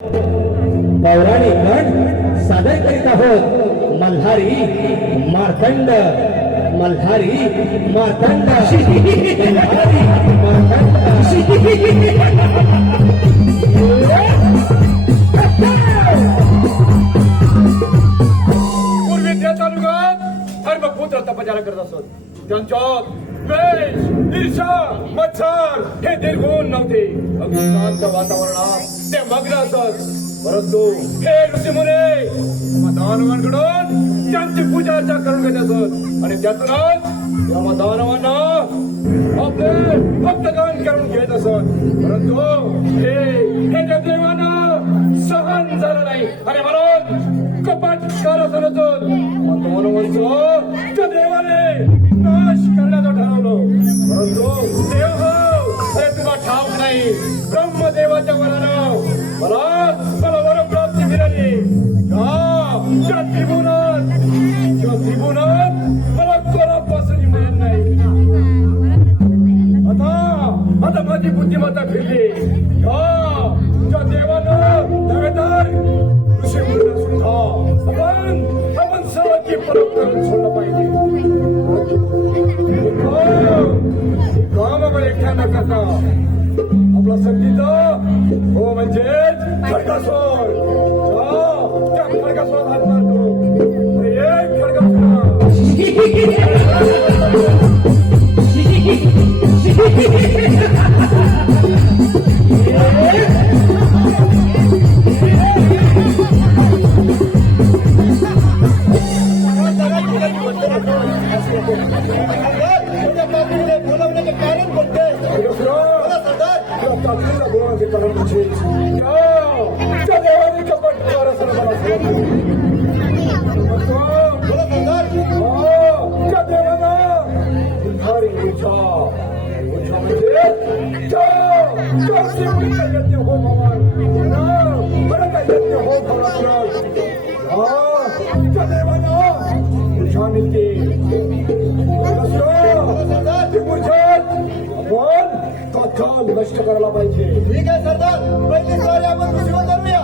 पौराणिक गण सादर करीत आहोत मल्हारी मार्तंड मल्हारी मार्तंड मल्हारी पूर्वी त्या तालुक्यात धर्मपुत्र तपस्या करत असत. त्यांच्यात द्वेष, ईर्षा, मत्सर हे निर्गुण नव्हते. अगदी शांत वातावरणात ते मग्न असत. परंतु हे ऋषीमुनी दानवांकडून त्यांची पूजा अर्चा करून घेत असत आणि त्यातूनच या दानवांना आपले भक्तगण करून घेत असत. परंतु हे त्या देवांना सहन झालं नाही आणि म्हणून कपाट समजून म्हणून त्या देवाने नाश करण्याचं ठरवलं. परंतु देव हे तुला ठाऊक नाही. ब्रह्मदेवाच्या वरानं मला वरप्राप्ती मिळाली. त्या त्रिभुवनात मला कोणापासून मिळत नाही. आता माझी बुद्धिमत्ता फिरली. त्या देवानं नव्हे ऋषीमुनीला सुद्धा आपण सर्वांची परत करून सोडलं पाहिजे. काम एकट्यानं करता आपला संगीता हो म्हणजे खडकासोर. त्या खडकासोर हात मारतो. एक बोलवण्याचे कारण कोणते? त्या देवाने कपट त्या देवाला यज्ञ हो भगवान यज्ञ हो भगवान त्या देवाला मिळते. आपण तत्काळ नष्ट करायला पाहिजे. ठीक आहे सरदार. पहिली सवारी आपण ऋषीवर धरूया.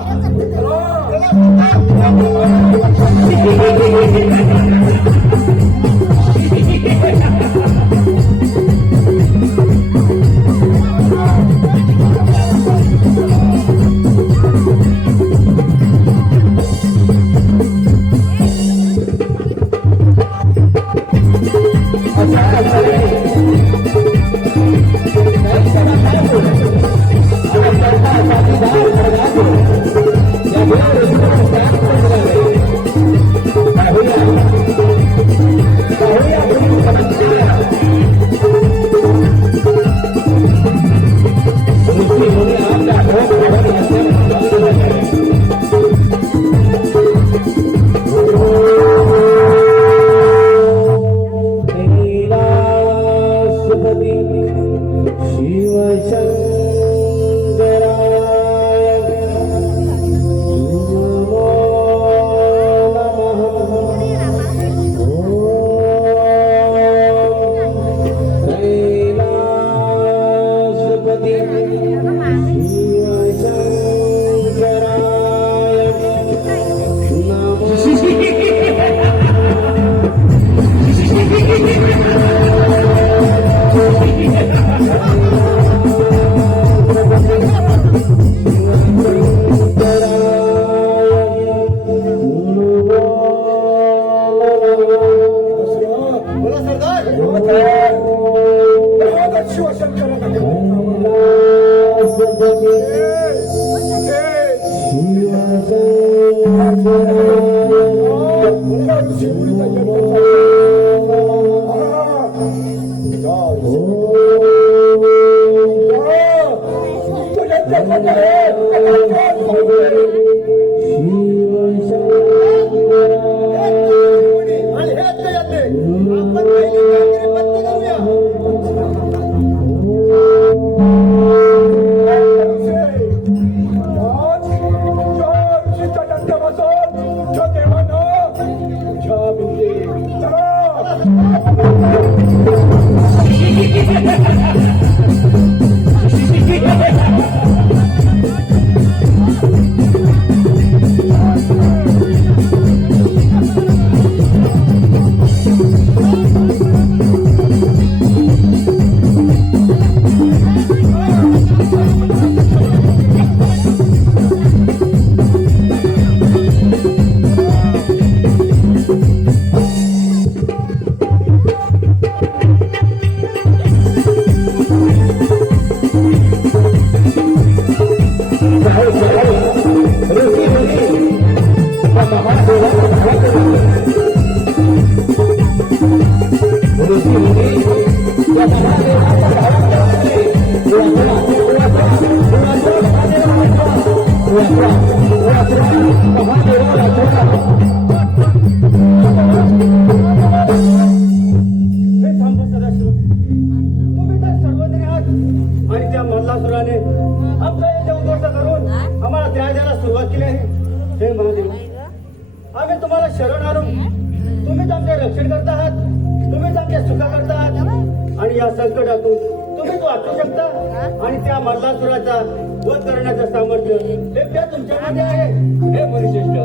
महादेवाला सोडा. हे थांबा सदाशिव, तुम्ही तर सर्वजणी आहात आणि त्या मल्लासुराने आमचा येथे उद्ध्वस्त करून आम्हाला त्रास द्यायला सुरुवात केली आहे. हे महादेव, आम्ही तुम्हाला शरण आलो, तुम्हीच आमचे रक्षण करता आहात, तुम्हीच आमच्या सुखा करता आहात आणि या संकटातून तुम्हीच वाचू शकता आणि त्या मल्लासुराचा वध करण्याचं सामर्थ्य हे त्या तुमच्यामध्ये आहे. हे मुनिश्रेष्ठ,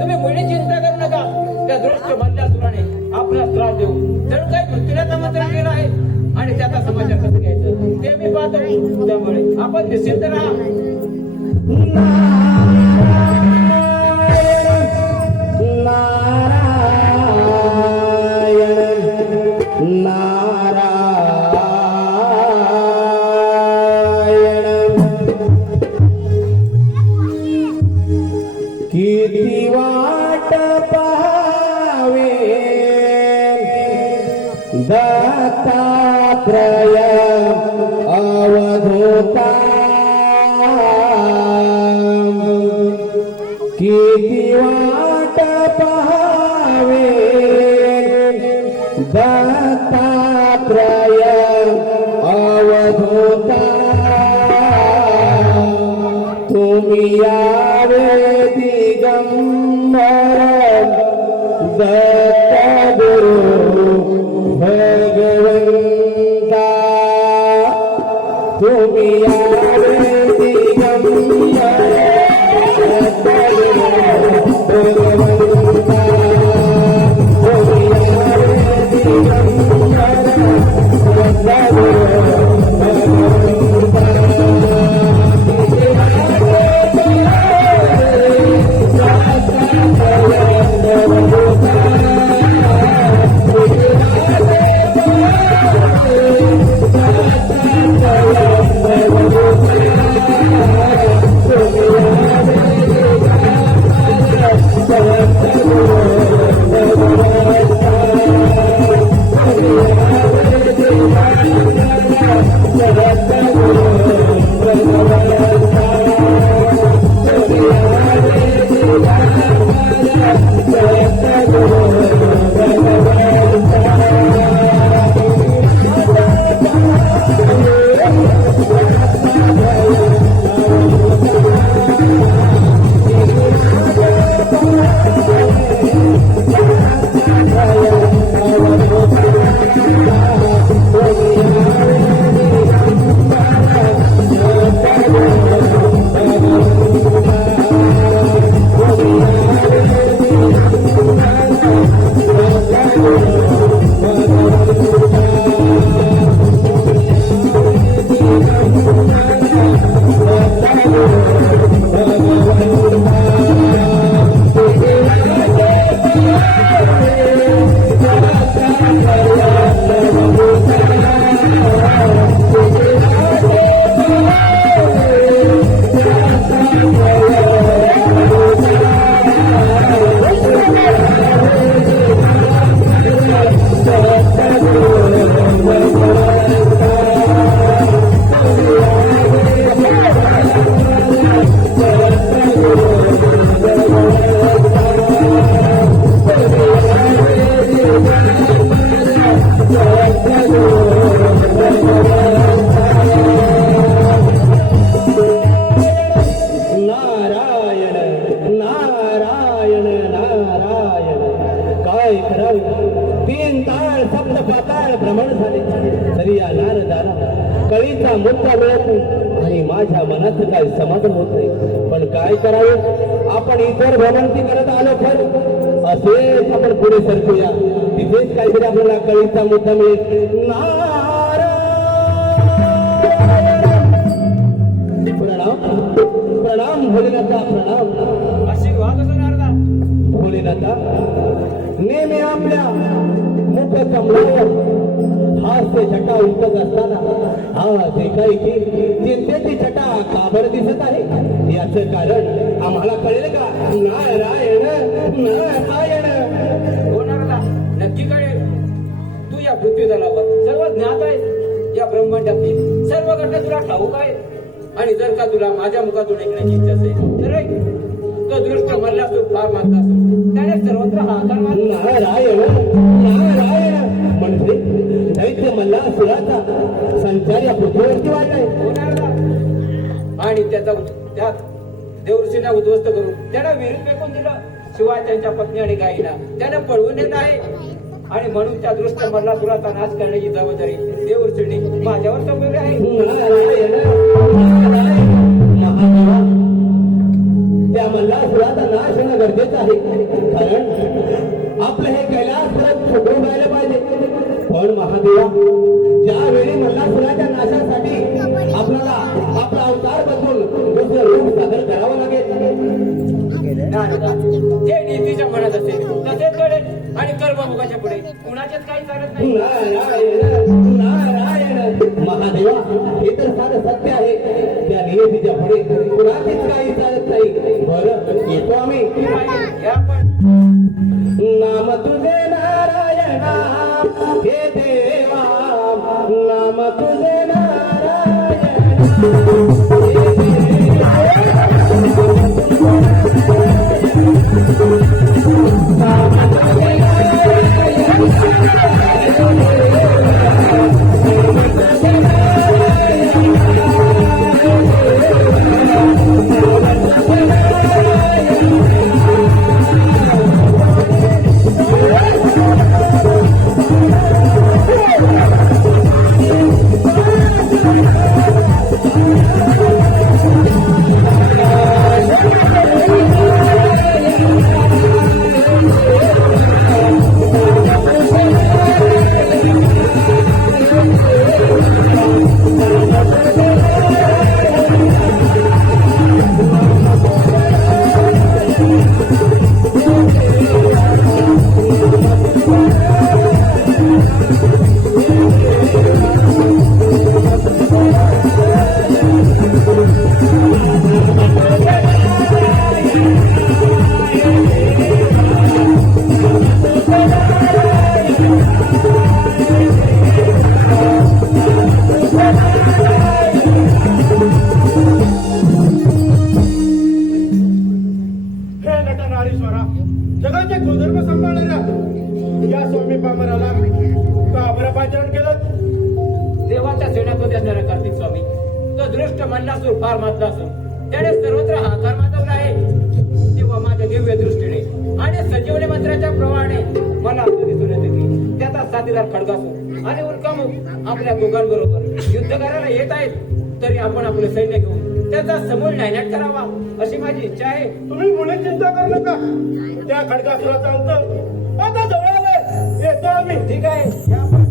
तुम्ही मुळी चिंता करू नका. त्या दृष्ट मल्लासुराने आपला त्रास देऊ जणू काही मृत्यूला आमंत्रण केलं आहे आणि त्याचा समाचार कसं घ्यायचं ते मी पाहतो. त्यामुळे आपण निश्चिंत राहा. किती वाट पाहावे दत्तात्रय अवधूता, किती वाट पाहावे दत्तात्रय अवधूता, तुम्ही यावे दिगंबर दत्तगुरु भगवंता, तुम्ही यावे दिगंबर दत्तगुरु भगवंता, तुम्ही यावे दिगंबर दत्तगुरु कळीचा मुद्दा मिळत नाही आणि माझ्या मनात काही समाधान होत नाही. पण काय करावे, आपण इतर भ्रमंती करत आलो खरं, असेच आपण पुढे सरकूया, तिथेच काहीतरी आपल्याला कळीचा मुद्दा मिळेल. प्रणाम प्रणाम भोलेनाथा, प्रणाम. आशीर्वाद असो नारदा. भोलेनाथा, नेहमी आपल्या मुख कमलावर हास्य छटा उठत असताना आज एकाएकी चिंतेची छटा का बरं दिसत आहे? याचं कारण आम्हाला कळेल का? नारायण नारायण. हो नारदा, नक्की कळेल. तू या पृथ्वी तलावर सर्व ज्ञात आहे. या ब्रह्मांडातील सर्व घटना तुला ठाऊक आहे आणि जर का तुला माझ्या मुखातून ऐकण्याची इच्छा असेल तर ऐक. मधला असून त्याने सर्वत्र हाकार मारला. नारायण नारायण म्हणजे दैत्य मल्लासुराचा संचार या पृथ्वीवरती वाढलाय. आणि त्याचा त्यात देवऋषींना उद्ध्वस्त करून त्याला विहिरीत फेकून दिलं. शिवाय त्यांच्या पत्नी आणि गायीला त्याने पळवून नेत आहे. आणि म्हणून त्या दृष्ट मल्लासुराचा नाश करण्याची जबाबदारी देवऋषींनी माझ्यावर सोपवली आहे. नारायण महादेवा त्या मल्लासुराचा नाश होणं गरजेचं आहे. कारण आपलं हे कैलास परत सुटून राहिलं पाहिजे. पण महादेवा ज्यावेळी मल्लासुराच्या नाशासाठी आपल्याला आपला अवतार बदलून दुसरं रूप सादर करावं लागेल. जे नीतीच्या मनात असेल तसेच घडेल. आणि कर्ममुखाच्या पुढे कुणाचेच काही चालत नाही. नारायण नारायण महादेवा हे तर साधं सत्य आहे. त्या नियतीच्या पुढे कुणाचेच काही चालत नाही. बरं येतो आम्ही. या पण नाम तुझे नारायणा हे देवा नाम तुझे नारायणा जगाचे गुणधर्म सांभाळणाऱ्या या स्वामी पामराला का बरं पाचारण केलं? देवाच्या सेनापती असणारा कार्तिक स्वामी तो दृष्ट मल्लासूर फार माजला असून त्याने सर्वत्र हाकार माजवला आहे. तेव्हा माझ्या दिव्य दृष्टीने आणि संजीवनी मंत्राच्या प्रवाहाने मला असं दिसून येते की त्याचा साथीदार खडगासूर आणि उल्कामुख आपल्या दोघांबरोबर युद्ध करायला येत आहेत. तरी आपण आपले सैन्य घेऊन त्याचा समूळ नायनाट करावा अशी माझी इच्छा आहे. तुम्ही मुळे चिंता करू नका. त्या खडकासुराचा अंत आता जवळ आलाय. येतो आम्ही. ठीक आहे या आपण.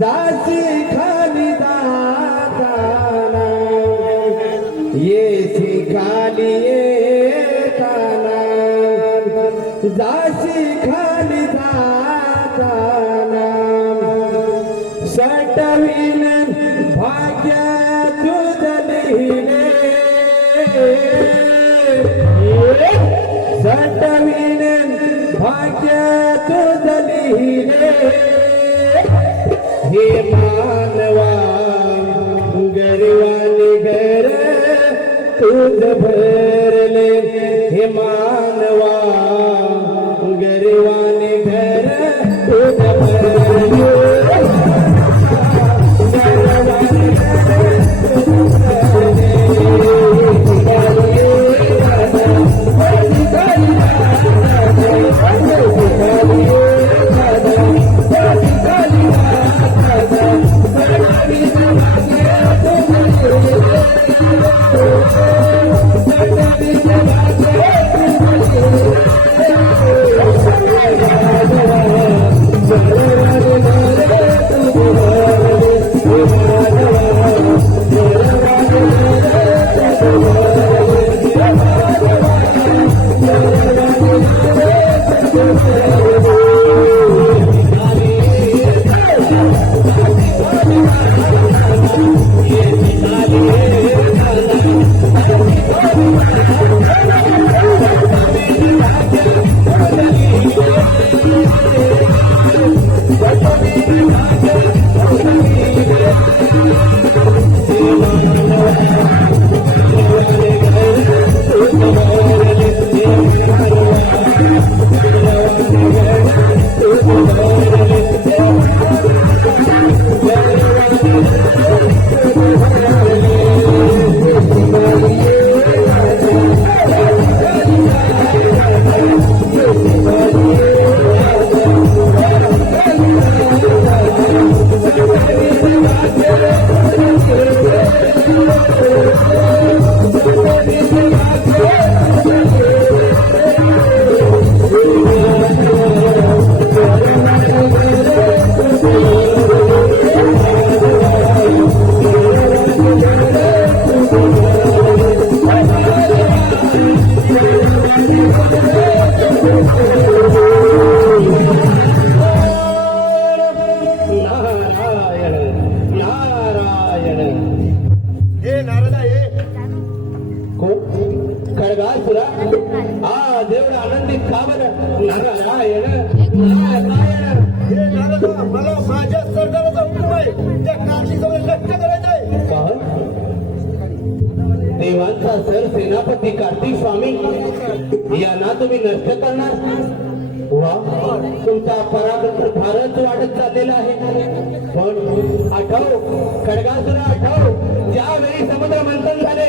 जासी खाली दाताना येसी खाली येताना जासी खाली दाताना सटवीन भाग्य तुझ लिहिले सटवीन भाग्य तुझ लिहिले हे मानवा गरवानी घर तुझ भरले हे मानवा गरवानी घर तुझ भरले नारायण नारायण. हे नारदा हे खडगासुरा आज एवढा आनंदित का बरं? नारायण नारायण. हे नारदा मला माझ्या सरदाराचा हुकूम आहे त्या काशी सगळं नष्ट करायचं आहे. पहा, देवांचा सर सेनापती कार्तिक स्वामी यांना तुम्ही नष्ट करणार? वा, तुमचा पराक्रम फारच वाढत चाललेला आहे. पण आठव खडगासुरा, आठव ज्यावेळी समुद्र मंथन झाले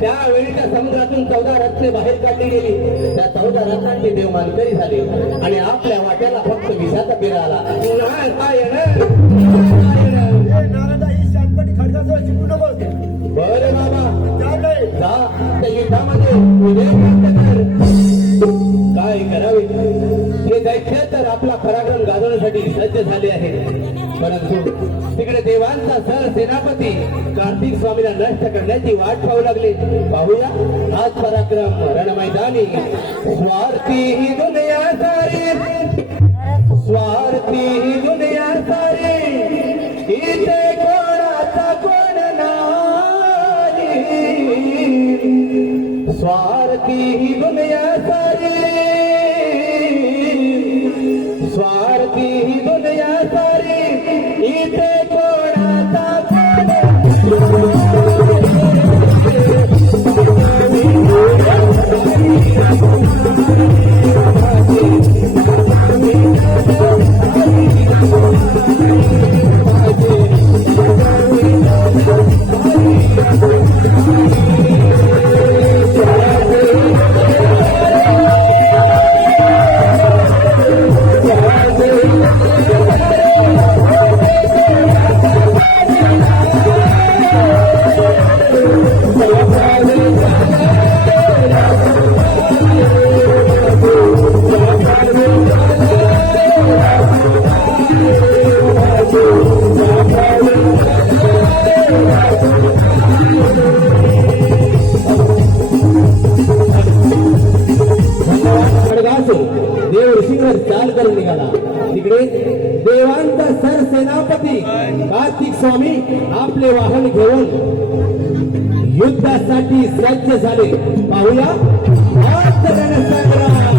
त्यावेळी त्या समुद्रातून 14 रत्ने बाहेर काढली गेली. त्या 14 रत्नांचे देव मानकरी झाले आणि आपल्या वाट्याला फक्त विषाचा पेरा आला. नारायण नारायण. हे नारदा ही शानपटी खडकासह शिकू नकोस. बरं बाबा, जाऊ नाही. जा त्या युद्धामध्ये विजय प्राप्त कर. काय करावे, हे दैत्य तर आपला पराक्रम गाजवण्यासाठी सज्ज झाले आहे. परंतु तिकडे देवांचा सर सेनापती कार्तिक स्वामीला नष्ट करण्याची वाट पाहू लागले. पाहूया आज पराक्रम रणमैदानी. स्वार्थी ही दुनिया सारी, स्वार्थी ही दुनिया सारी, इथे कोणाचा कोण नाही. स्वार्थी ही दुनिया सारी, स्वार्थी ही दुनिया सारी, इथे कोणाचा कोण. देव ऋषीवर चाल करून निघाला. तिकडे देवांचा सर सेनापती कार्तिक स्वामी आपले वाहन घेऊन युद्धासाठी सज्ज झाले. पाहूया आज रणसंग्राम.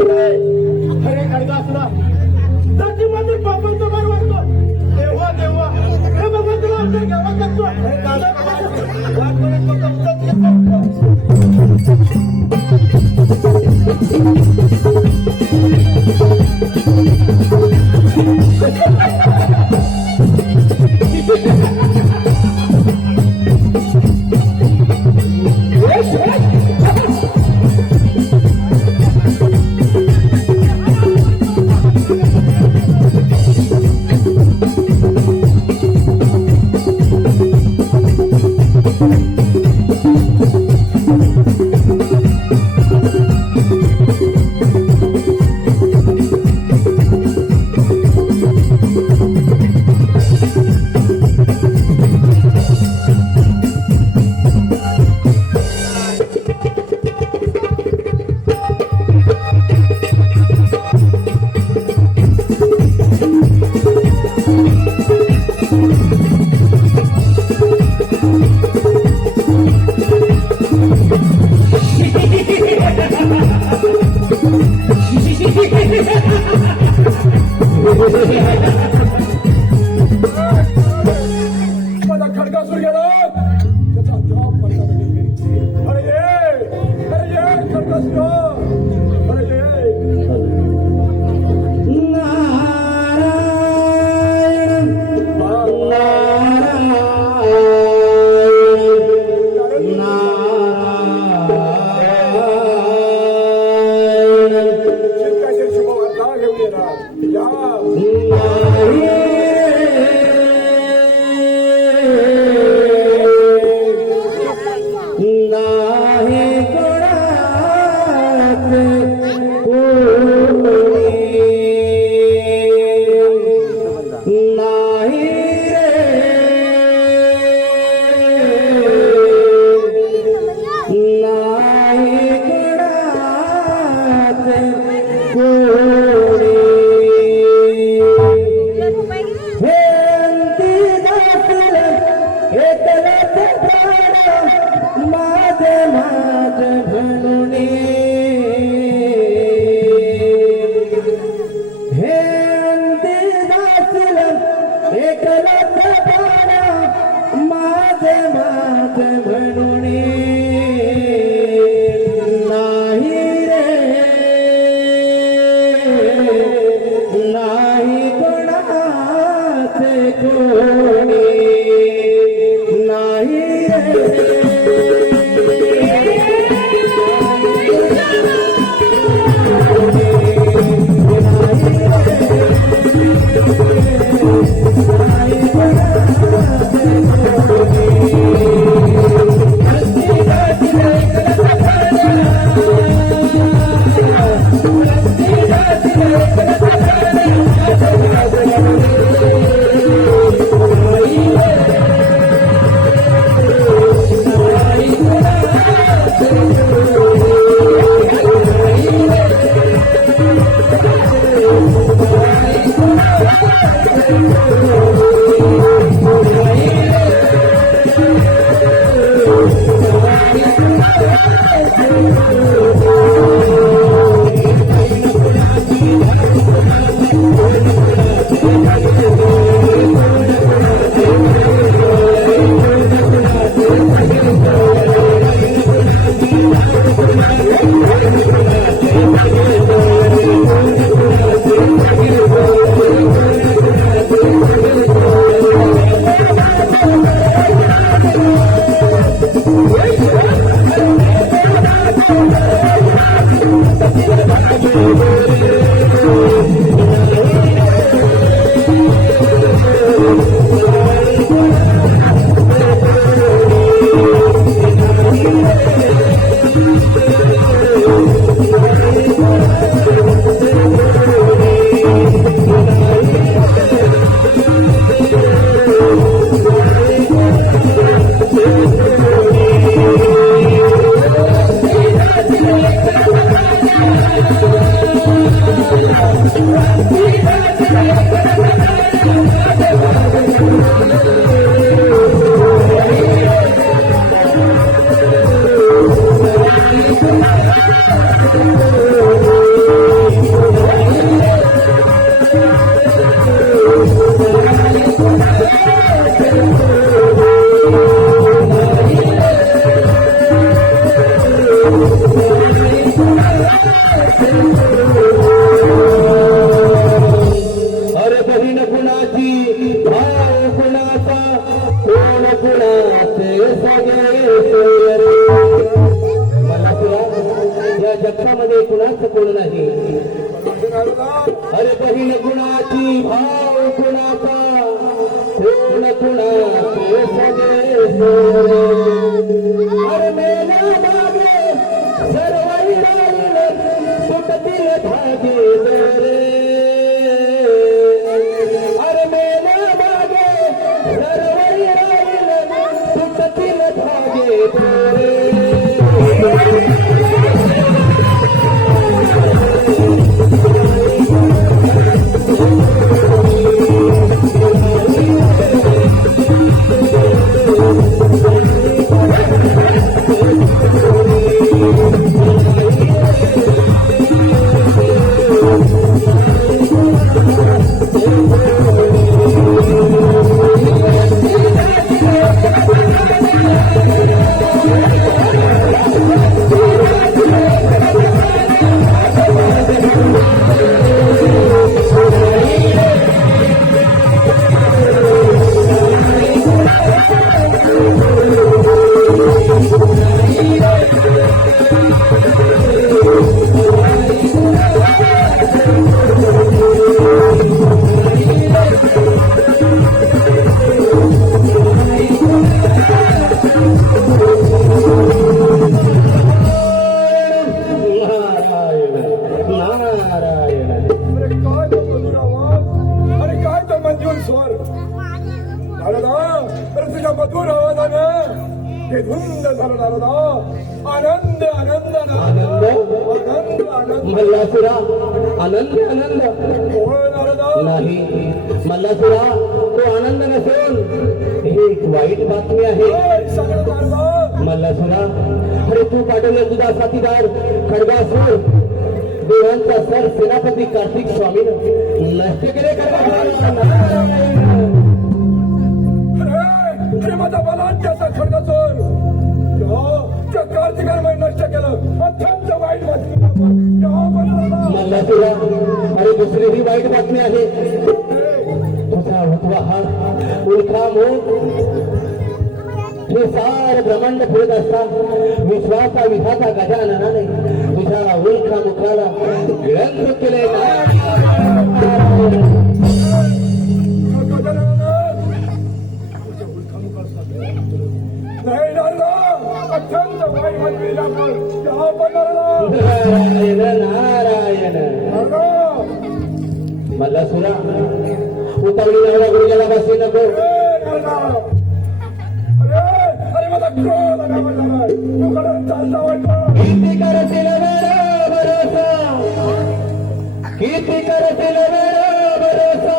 अरे खडगासुरा जातीमध्ये पापांचा भार वाटतो देवा देवा हे भगवंतला आमच्या गावात लागतो अरे दादा वाटपर्यंत माझा खडगासूर गेला त्याचा जॉब मला अरे ये खडगासूर अरे ये नारायण नारायण शेतकऱ्याचे शुभवार्ता घेऊन येणार या नाही कोणाचे कोणी नाही नाही कोणाचे कोणी नारदा अरे बहीण गुणाची भाव गुणाचा कोण कुणाचे सगळे सोरे अरे मेला मागे सर्वही राहील तुटतील धागे दोरे अरे मेला मागे सर्वही राहील तुटतील धागे दोरे मधुर आवाजानं हे धुंद झालं नारदा आनंद आनंद नारदा आनंद आनंद मल्लासुरा आनंद आनंद होय नारदा नाही मल्लासुरा तो आनंद नसून ही एक वाईट बातमी आहे होय सगळं नारदा मल्लासुरा अरे तू पाठवले तुझा साथीदार खडगासूर देवांचा सर सेनापती कार्तिक स्वामी नष्ट केले अरे माझा बलांच्याचा खडगाचोर त्या कार्तिकाने नष्ट केलं अत्यंत वाईट बातमी मल्लासुरा अरे दुसरी ही वाईट बातमी आहे तुझा उठवा हा उलखा मोग हे सार ब्रह्मांड फिरत असता विश्वाचा विधाता गजाननाने तुझ्या उलखा मुखाला ग्रंथ केले नाही नारदा अत्यंत वाईट बातमी नारायण मल्लासुरा उतावळी नवरा गुरुजाला बसू नको अरे माझा क्रोध तू कडून चालता वाटतं किती करतील वेळ भरोसा किती करतील वेळ भरोसा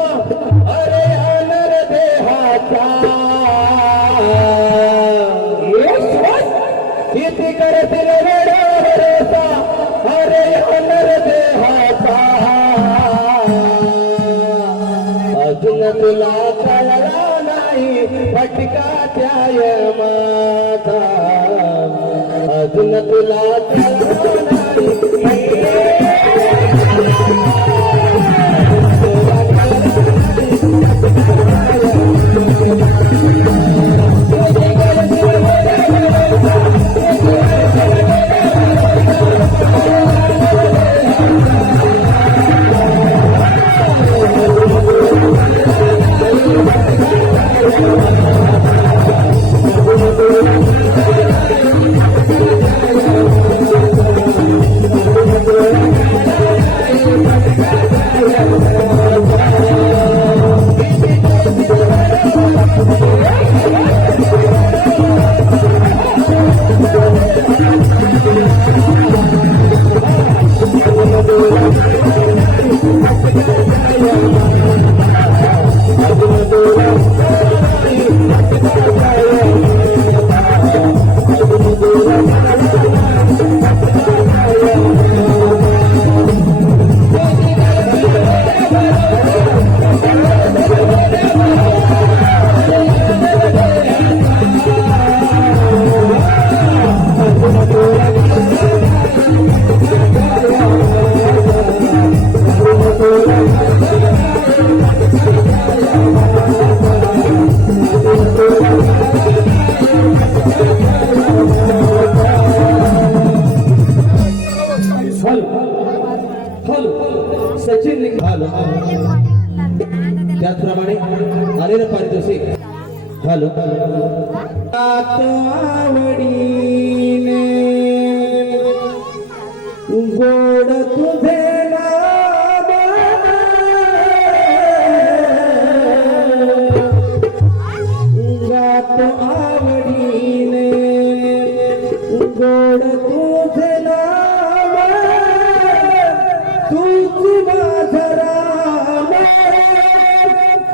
अरे अनर देहाचा किती करतील वेळ भरोसा अरे अनर देहाचा अजून तुला कळला नाही फटका त्याय माता अजून तुला कळला सचिन हॅलो त्याचप्रमाणे आलेलं पारितोषिक हॅलो आवडीने गोड तुझे नाम गात आवडीने गोड तुझे नाम तूच माझा राम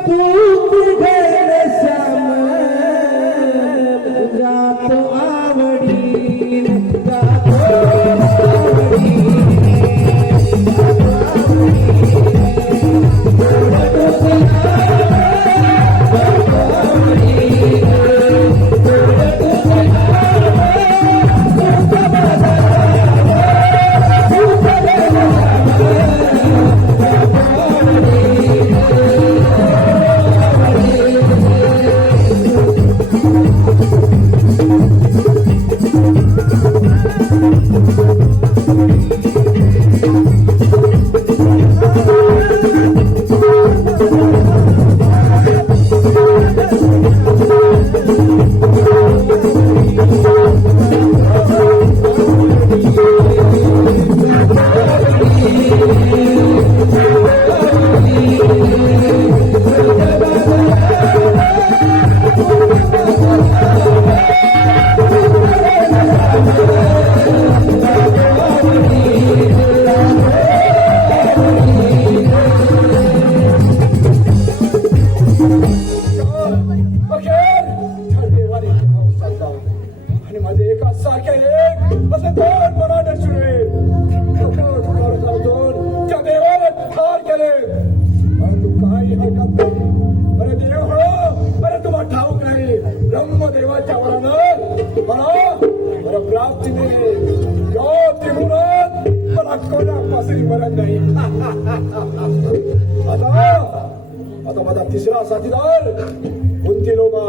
तूच घर श्याम गात आवडीने गात अखेर त्या देवाने नाव सांगता आणि माझे एका सारखे एक असं दोन मराठे सुरे त्या देवाला ठार केले परंतु काही हरकत नाही अरे देव हो अरे तुम्हाला ठाऊक नाही ब्रह्मदेवाच्या वरानं मला प्राप्तीने त्रिमुरात मला कोणापासून मरण नाही आता माझा तिसरा साथीदार कुंती लोका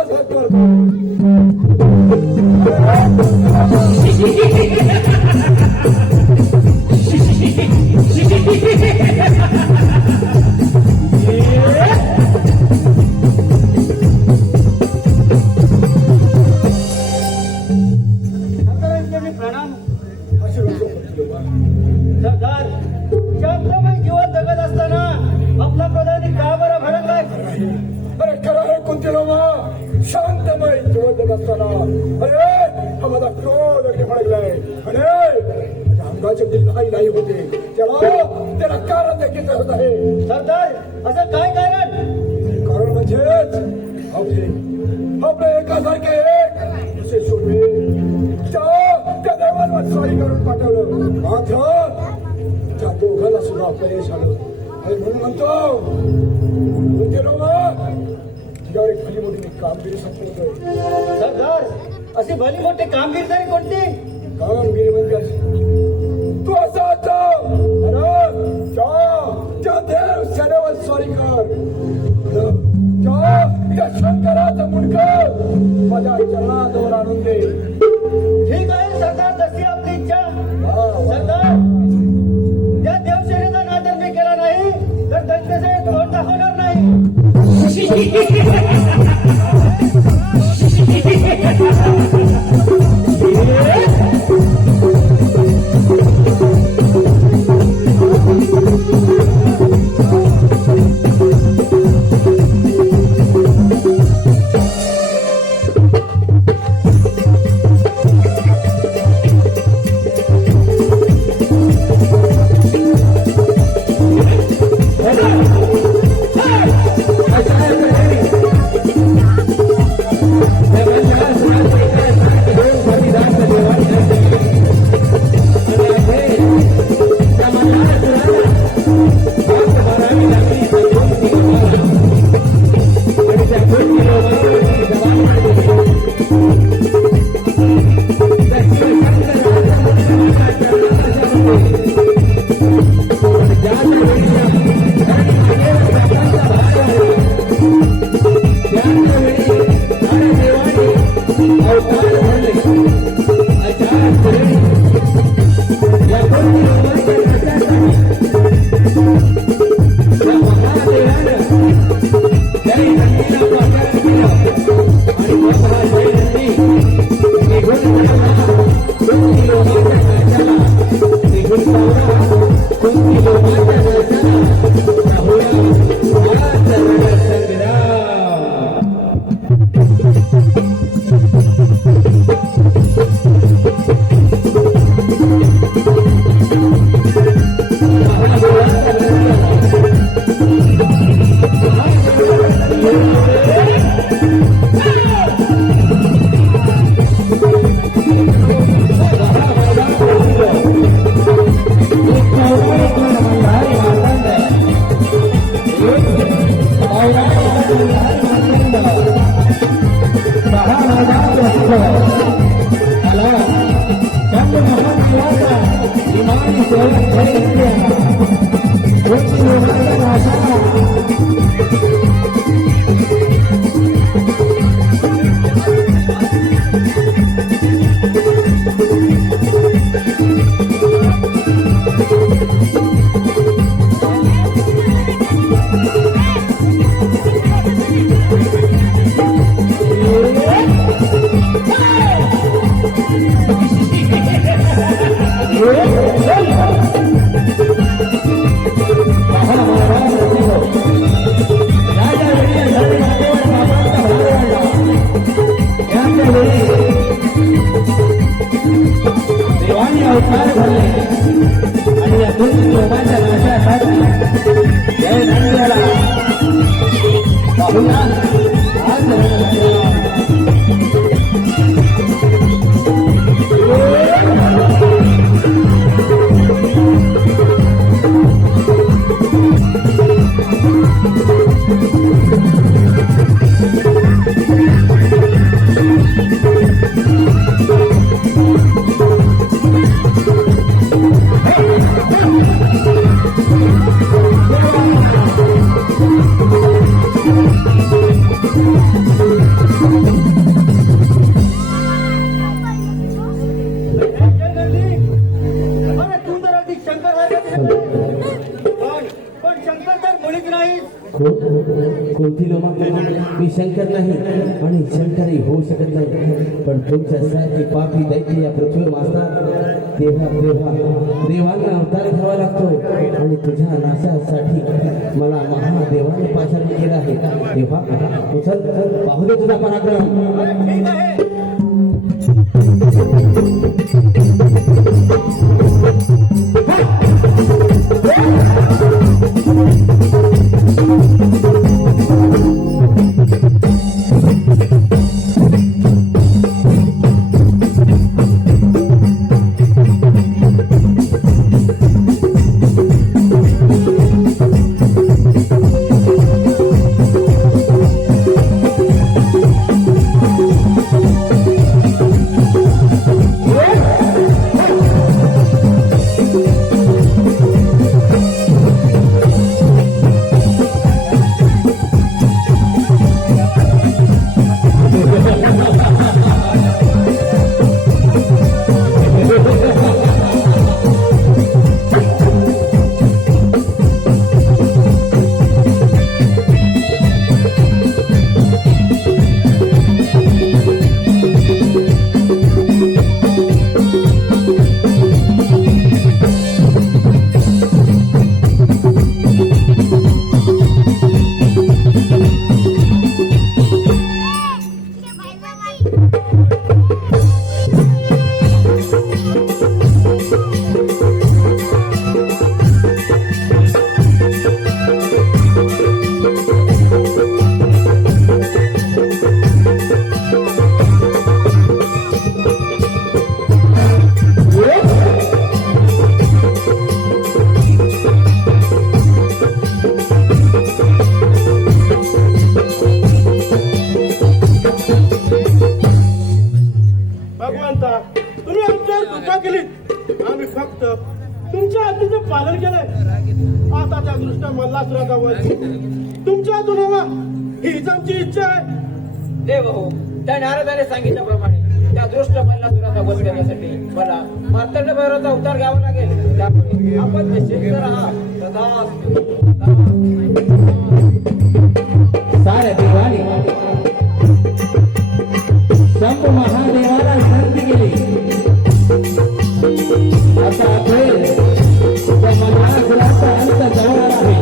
हात करतो प्रणाम आशीर्वाद दो कुंती लोका. सरदार शब्दमय जीवन जगत असताना आपला प्रधानी का बरं भडकलाय अरे खरं आहे कुंती लोका शांतमय जीवन असताना अरे हा माझा क्रोध अगदी भडकलाय आणि अंगाचे दिल नाही होते त्याला कारण देखील होत आहे सरदार असं काय कारण कारण म्हणजेच आपले एकासारखे एक असे सोडवे त्या देवाला स्वारी करून पाठवलं मात्र त्या दोघांना सुद्धा अपयश आलं आणि म्हणून म्हणतो गेलो तिच्यावर एक भली मोठी कामगिरी संपवतोय सरदार अशी भली मोठी कामगिरी तरी कोणती कामगिरी म्हणजे तू असा त्या देव सेनेवर स्वारी कर त्या शंकराचं मुंडक माझ्या चरणाजवळ आणून दे ठीक आहे सरदार जशी आपली इच्छा सरदार त्या देवसेनेचा नादर मी केला नाही तर त्यांचे तोड दाखवणार नाही देवानी अवतार भरले आणि या दुष्टोमाच्या नाशासाठी जय नंद्याला पाहूया आज अरे तू तर अधिक शंकर आहे पण शंकर तर मुळीच नाही. कोणती लोमा मी शंकर नाही आणि शंकरही होऊ शकत नाही, पण तुमच्यासारखी पापी दैत्य या पृथ्वीवर असतात तेव्हा देवांना अवतार घ्यावा लागतो आणि तुझ्या नाशासाठी मला महादेवाने पाचारण केलं आहे. तेव्हा चल पाहू दे तुझा पराक्रम. अरे ठीक आहे. भगवंता तुम्ही आमच्यावर कृपा केली. आम्ही फक्त तुमच्या आज्ञेचं पालन केलंय. आताच्या दृष्ट मल्लासुराचा वध तुमच्या हातून व्हावा हीच आमची इच्छा आहे. देव हो, त्या नारदाने सांगितल्याप्रमाणे त्या दृष्ट मल्लासुराचा वध करण्यासाठी मला मार्तंड भैरवाचा अवतार घ्यावा लागेल. त्यामुळे आपण निश्चित राहा. तथास्तु. साऱ्या देवाने शंभ महादेवाला विनंती केली. आता अखेर त्या मल्लासुराचा अंत जवळ आला आहे.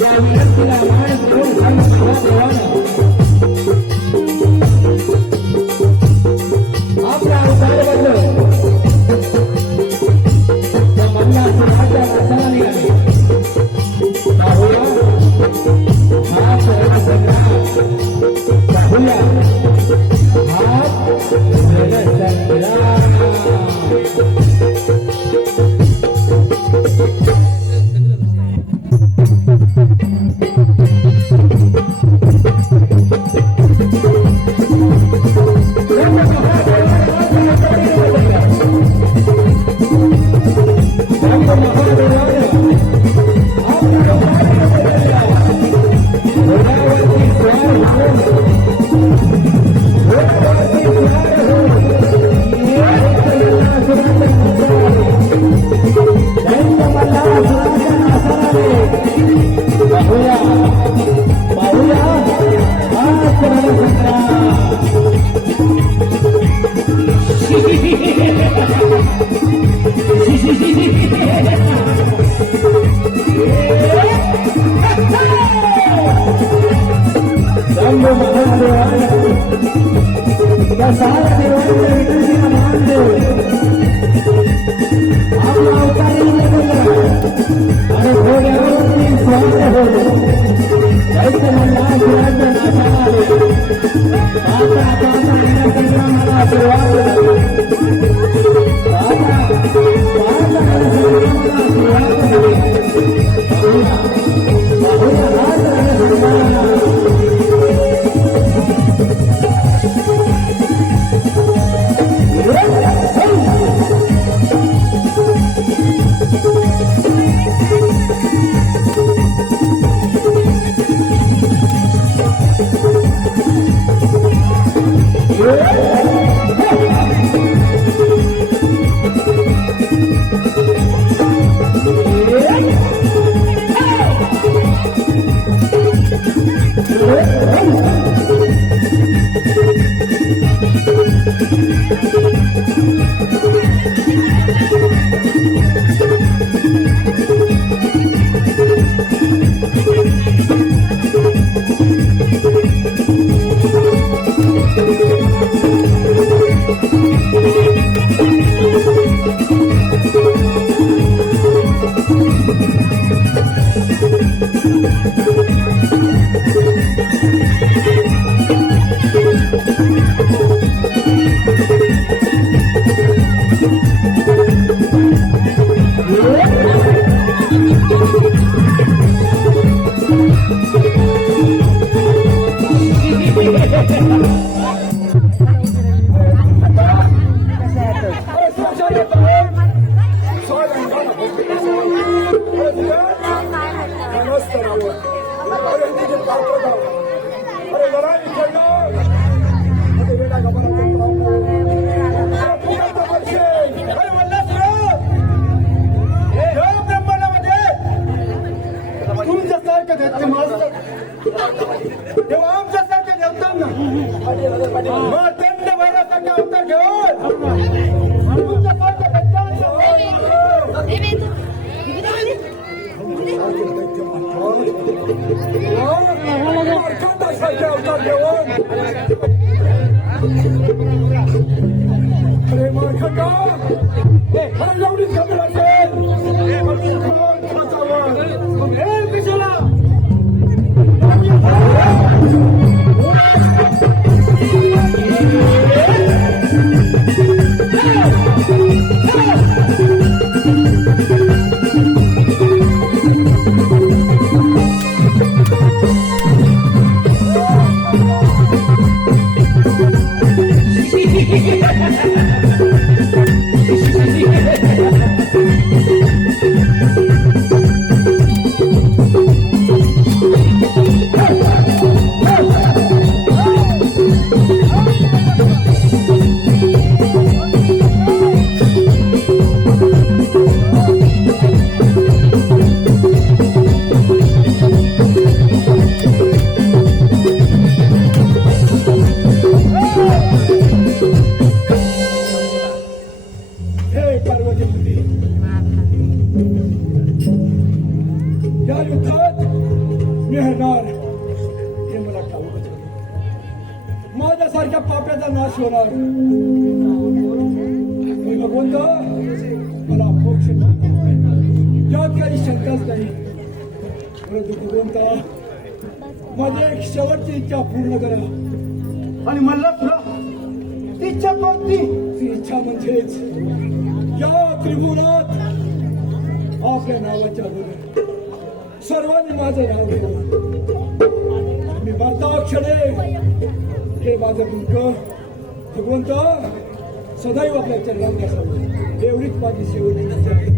या विनंतीला मान देऊन शंभ महादेवानं आपला अवतार बदलून त्या मल्लासुराच्या नाशाला निघाले. पाहूया हा सर्व संग्राम. पाहूया हा जगत संग्राम. पाहूया पाहूया हाच रणसंग्राम. शंभू महादेव या सात देवांच्या विनंतीला मान देव आपला अवतारी आणि घोड्यावरती स्वार होतो. दैत्य मल्हार शिवाजी नाशाला आले. आता रणसंग्रामाला सुरुवात झाली. आता रणसंग्रामाला सुरुवात झाली. पाहूया हाच रणसंग्राम. तेव्हा आमच्यासारखे देवतांना मग दंड भरण्यासारखे अवतार घेऊन तुमच्यासारखे अवतार घेऊन अरे मार्खंडा अरे एवढीच खबर असेल पिशाला या युद्धात मी हरणार हे मला ठाऊकच होते. माझ्यासारख्या पाप्याचा नाश होणार. मी भगवंत मला मोक्ष यात काही शंकाच नाही. परंतु भगवंता माझी एक शेवटची इच्छा पूर्ण करा आणि मला तुला ती इच्छा कोणती? ती इच्छा म्हणजेच या त्रिभुवनात आपल्या नावाच्या बोलून सर्वांनी माझं नाव घेतलं. मी मरताक्षणे हे माझं मुलग भगवंत सदैव आपल्या चरणांत असावं एवढीच माझी शेवटची इच्छा आहे.